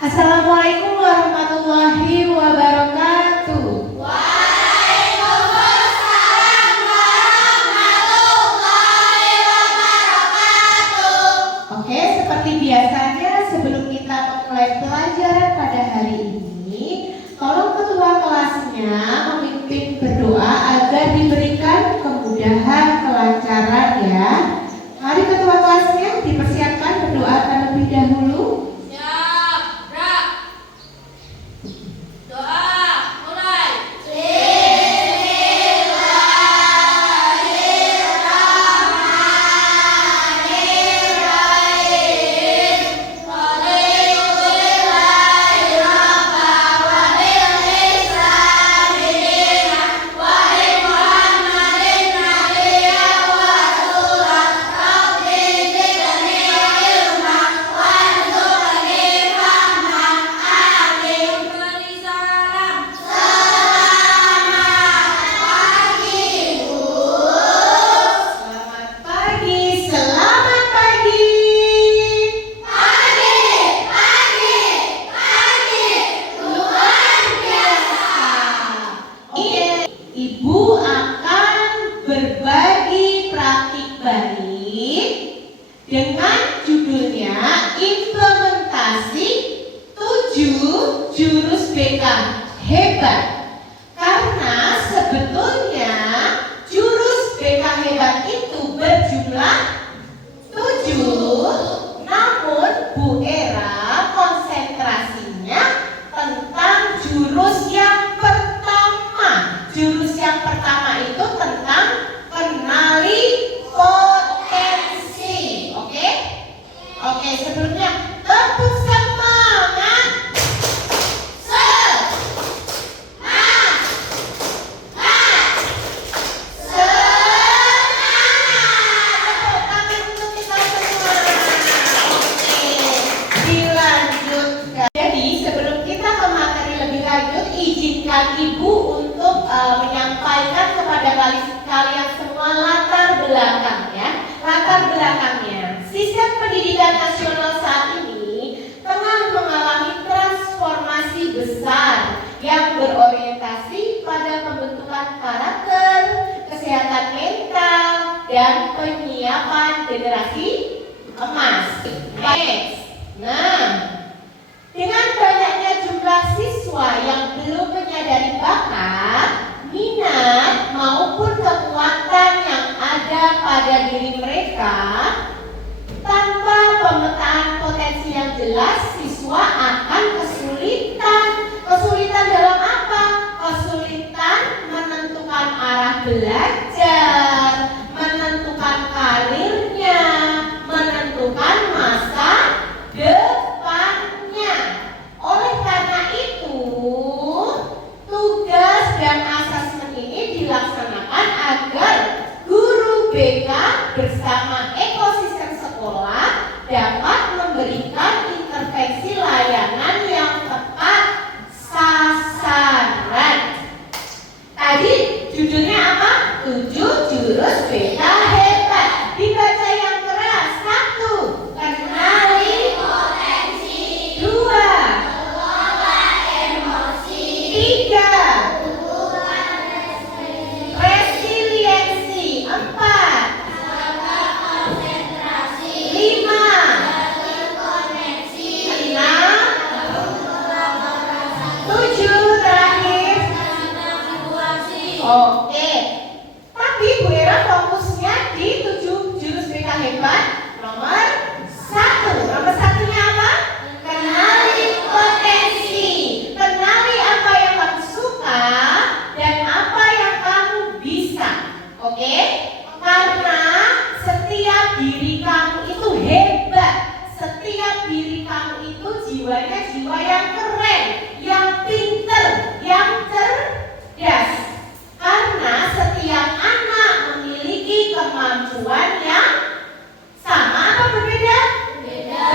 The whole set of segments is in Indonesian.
Assalamualaikum warahmatullahi wabarakatuh. Waalaikumsalam warahmatullahi wabarakatuh. Oke, seperti biasanya sebelum kita memulai pelajaran pada hari ini, tolong ketua kelasnya memimpin berdoa agar diberikan kemudahan, kelancaran ya. Mari ketua kelasnya dipersiapkan berdoa terlebih dahulu. Dengan judulnya implementasi 7 jurus BK hebat. Karena sebetulnya jurus BK hebat itu berjumlah 7, namun Bu Era konsentrasinya tentang jurus yang pertama. Jurus yang pertama itu tentang kenali potensi. Oke, sebelumnya tepuk semangat. Semangat. Tepuk tangan untuk kita semua. Oke, dilanjutkan. Jadi sebelum kita ke materi lebih lanjut, izinkan Ibu untuk menyampaikan kepada kalian semua latar belakang ya. Latar belakangnya, sistem pendidikan nasional saat ini tengah mengalami transformasi besar yang berorientasi pada pembentukan karakter, kesehatan mental, dan penyiapan generasi emas. Nah, dengan banyaknya jumlah siswa yang belum menyadari bakat, minat maupun kekuatan yang ada pada diri mereka, tanpa pemetaan potensi yang jelas, siswa akan kesulitan. Kesulitan dalam apa? Kesulitan menentukan arah belajar, menentukan karirnya, menentukan masa depannya. Oleh karena itu, tugas dan asesmen ini dilaksanakan agar guru BK bersama ekosistem sekolah dapat memberikan intervensi layanan yang tepat sasaran. Tadi judulnya apa? 7 jurus BK hebat. Dibaca yang keras. 1. Kenali potensi. 2. Kelola emosi. 3. Resiliensi. 4. Jaga konsentrasi. 5. Koneksi. 6. 7 terakhir. Oke. Tapi Bu Era fokusnya di 7 jurus BK hebat nomor 1. Nomor satunya apa? Kenali potensi. Kenali apa yang kamu suka dan apa yang kamu bisa. Oke? Karena setiap diri kamu itu hebat. Setiap diri kamu itu jiwanya jiwa yang keren, yang pinter, yang cerdas. Karena setiap anak memiliki kemampuan yang sama atau berbeda?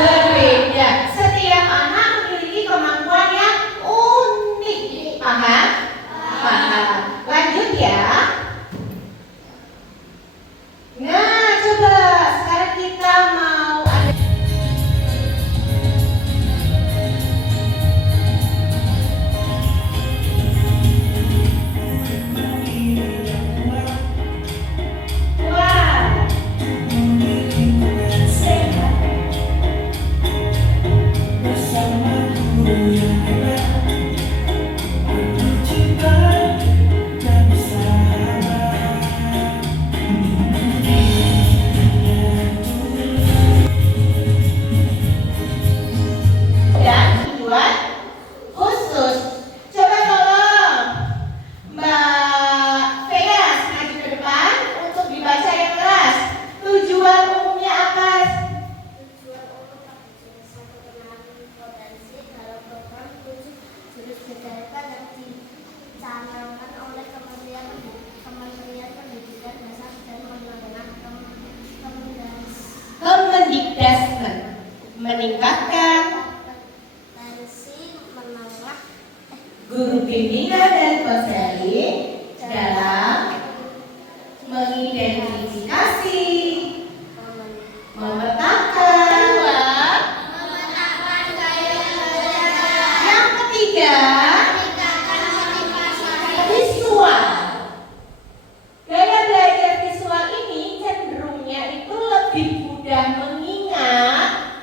Berbeda. Setiap anak memiliki kemampuan yang unik. Paham? Paham. Lanjut ya. Nah, coba sekarang kita mau ada guru bimbingan dan konseling dalam mengidentifikasi, memetakan, yang ketiga visual. Gaya belajar visual ini cenderungnya itu lebih mudah mengingat.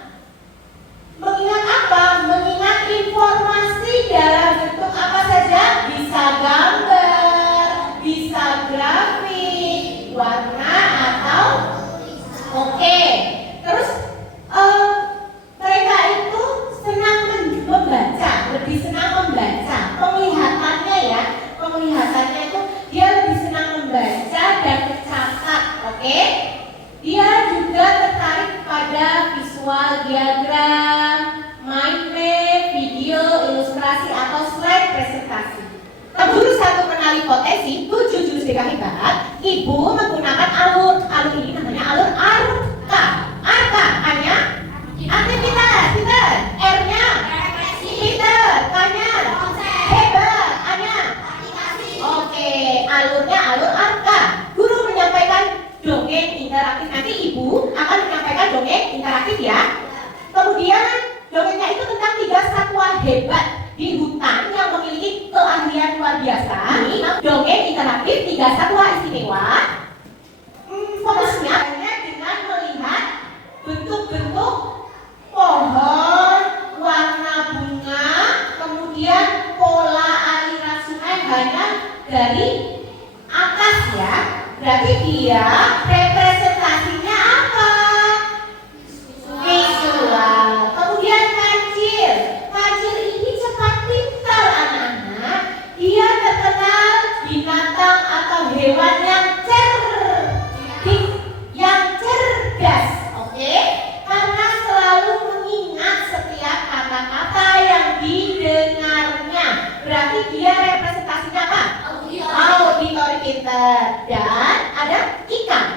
Mengingat apa? Mengingat informasi dalam bentuk apa saja? Bisa gambar, bisa grafik, warna atau oke. Terus mereka itu senang membaca, lebih senang membaca. Penglihatannya ya, penglihatannya itu dia lebih senang membaca dan mencatat, oke? Dia juga tertarik pada visual diagram, mind map, video, ilustrasi atau slide presentasi. Guru 1 kenali potensi 7 jurus DKV Barat. Ibu menggunakan alur ini namanya alur ARKA. ARKA, A-nya aktivitas, pinter. R-nya pinter, K-nya hebat, A-nya oke, alurnya alur ARKA. Guru menyampaikan dongeng interaktif. Nanti ibu akan menyampaikan dongeng interaktif ya. Kemudian dongengnya itu tentang 3 satwa hebat di hutan yang memiliki keahlian luar biasa. Dongeng interaktif 3 satwa istimewa. Fokusnya dengan melihat bentuk-bentuk pohon, warna bunga, kemudian pola aliran sungai hanya dari atas ya. Berarti dia representasinya apa? Visual. Kemudian kancil. Kancil ini cepat pintar anak-anak. Dia terkenal binatang atau hewan yang cerdas, oke? Karena selalu mengingat setiap kata-kata yang didengarnya. Berarti dia representasinya apa? Auditori pintar. Dan ada ikan.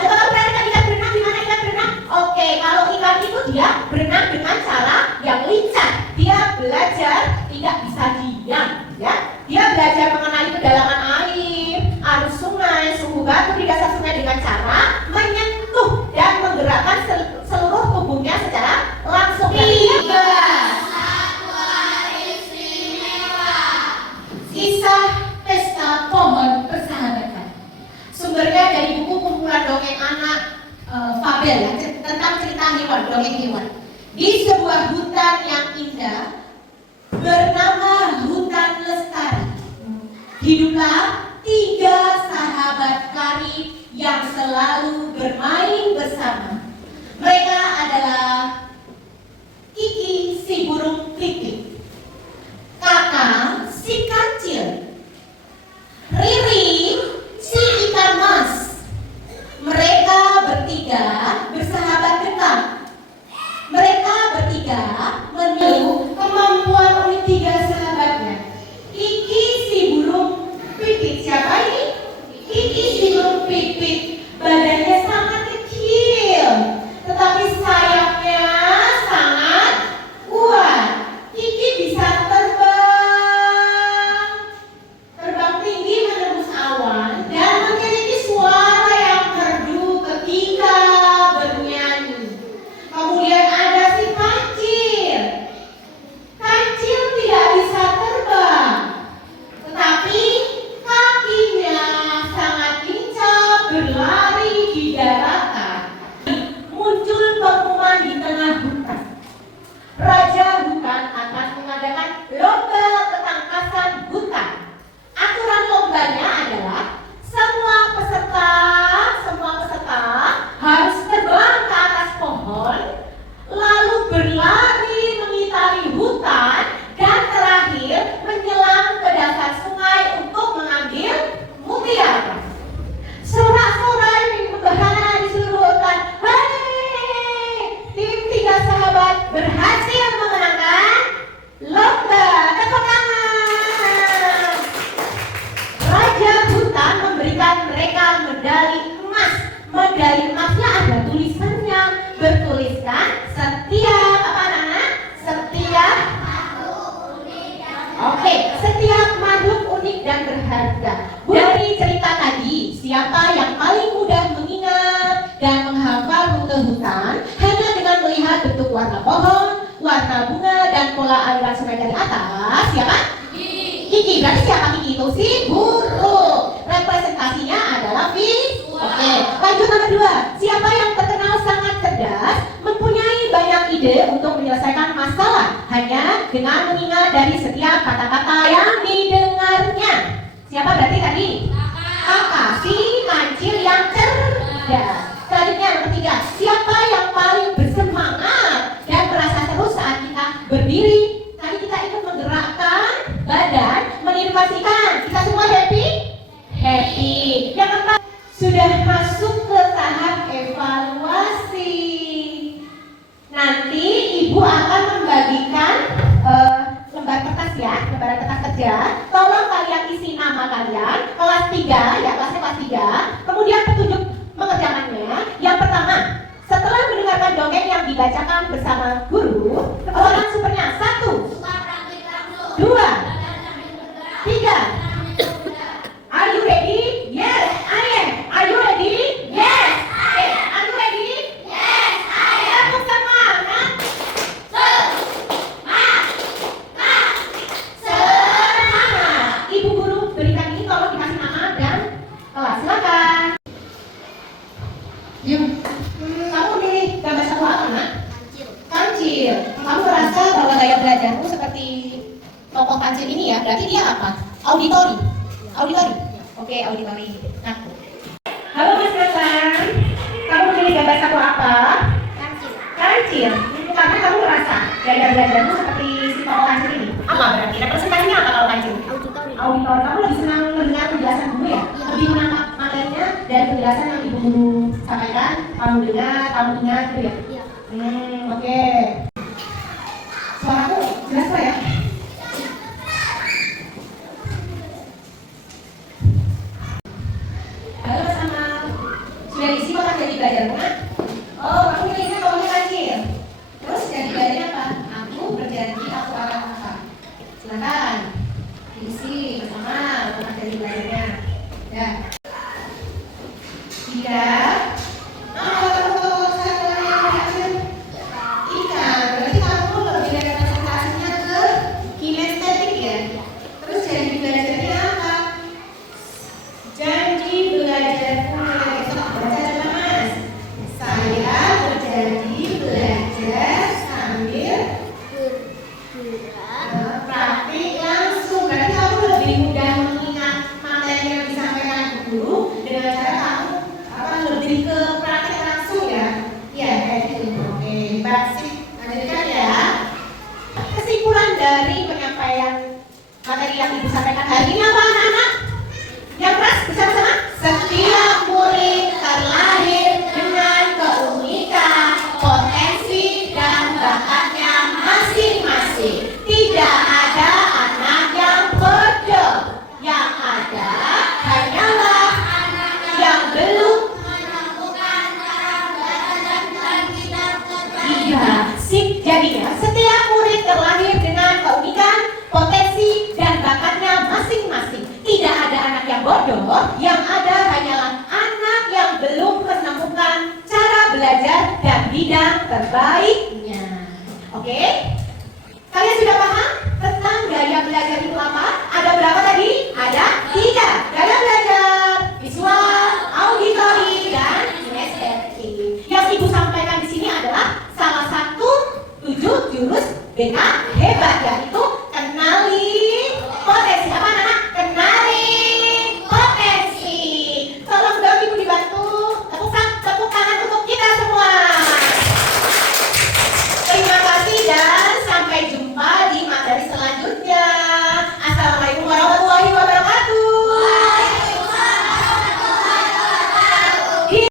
Coba kamu perhatikan ikan berenang, gimana ikan berenang? Oke, kalau ikan itu dia berenang dengan cara yang lincah. Dia belajar tidak bisa diam, ya. Dia belajar mengenali kedalaman air, arus sungai, suhu batu di dasar sungai dengan cara menyentuh dan menggerakkan seluruh tubuhnya secara langsung. Kisah Pesta Pohon Persahabatan. Sumbernya dari buku kumpulan dongeng anak Fabel ya, tentang cerita hewan, dongeng hewan. Di sebuah hutan yang indah bernama Hutan Lestari, hiduplah 3 sahabat karib yang selalu bermain bersama. Mereka adalah Kiki si burung pipit, Kakak si kancil, Riri si ikan mas. Mereka bertiga bersahabat dekat. Mereka bertiga meniru kemampuan unik 3 sahabatnya. Kiki si burung pipit. Siapa ini? Kiki si burung pipit. Badannya sangat kecil, tetapi sayapnya sangat kuat. dan berharga. Dari cerita tadi, siapa yang paling mudah mengingat dan menghafal rute hutan hanya dengan melihat bentuk warna pohon, warna bunga, dan pola aliran sungai dari atas? Siapa? Kiki. Berarti siapa Kiki itu? Si burung. Representasinya adalah fish. Oke, lanjut nomor 2. Siapa yang terkenal sangat cerdas, mempunyai banyak ide untuk menyelesaikan masalah hanya dengan mengingat dari setiap kata-kata yang didengarnya? Siapa berarti tadi? Kakak, si kancil yang cerdas. Selanjutnya yang ketiga, siapa yang paling bersemangat dan merasa terus saat kita berdiri? Tadi kita ikut menggerakkan badan, menginovasikan. Kita semua happy? Happy. Yang keempat, sudah masuk ke tahap evaluasi. Nanti ibu akan membagikan lembar kertas ya, lembaran kertas kerja. Tolong kalian isi nama kalian, kelas 3 ya, kelasnya kelas 3. Kemudian petunjuk mengerjakannya. Yang pertama, setelah mendengarkan dongeng yang dibacakan bersama guru, keterangan supernya 1, 2, 3. Are you ready? Yes, I am. Are you ready? Yes, I am. Are you ready? Yes, I am. Tepuk semangat. Semangat. Ibu guru berikan ini, tolong dikasih nama dan kelas. Silakan. Yuk. Kamu pilih gambar satu apa, Nak? Kancil. Kamu merasa bahwa gaya belajarmu seperti tokoh kancil ini ya? Berarti dia apa? Auditori. Auditori. Oke, auditori. Nah. Halo Mas Nathan. Kamu pilih gambar satu apa? Kancil. Karena kamu merasa gaya belajarmu seperti si tokoh kancil ini. Apa berarti? Representasinya apa kalau kancil? Auditori. Kamu lebih senang mendengar penjelasan guru ya? Lebih menangkap materinya dari penjelasan yang ibu guru sampaikan. Kamu dengar, kamu ingat gitu ya? Iya. Oke. Suaraku jelas kok ya? Halo Mas Amal. Sudah diisi kotak jadi belajarmu, Nak? Oh, kamu pilihnya tokohnya kancil. Terus jadi belajarnya apa? Aku berjanji aku akan apa? Silakan. Diisi Mas Amal kotak jadi belajarnya. Ya. 3. Praktik langsung, berarti kamu lebih mudah mengingat materi yang disampaikan guru dengan cara kamu lebih ke praktik langsung ya. Iya, kayak gitu. Oke, basic. Lanjutkan ya. Kesimpulan dari penyampaian materi yang ibu sampaikan hari ini apa, anak-anak? Yang keras bersama-sama. Setiap murid terlahir dengan keunikan, potensi dan bakatnya masing-masing. Tidak ada anak yang bodoh. Yang ada hanyalah anak yang belum Menemukan cara belajar dan tidak terbaik. Iya, sip. Jadinya setiap murid terlahir dengan keunikan, potensi, dan bakatnya masing-masing. Tidak ada anak yang bodoh, yang ada hanyalah anak yang belum menemukan cara belajar dan bidang terbaiknya. Oke? Kalian sudah paham tentang gaya belajar itu apa? Ada berapa tadi? Ada 3. Gaya belajar visual, auditori, dan kinestetik. Yang ibu sampaikan di sini adalah salah satu 7 jurus BK hebat ya.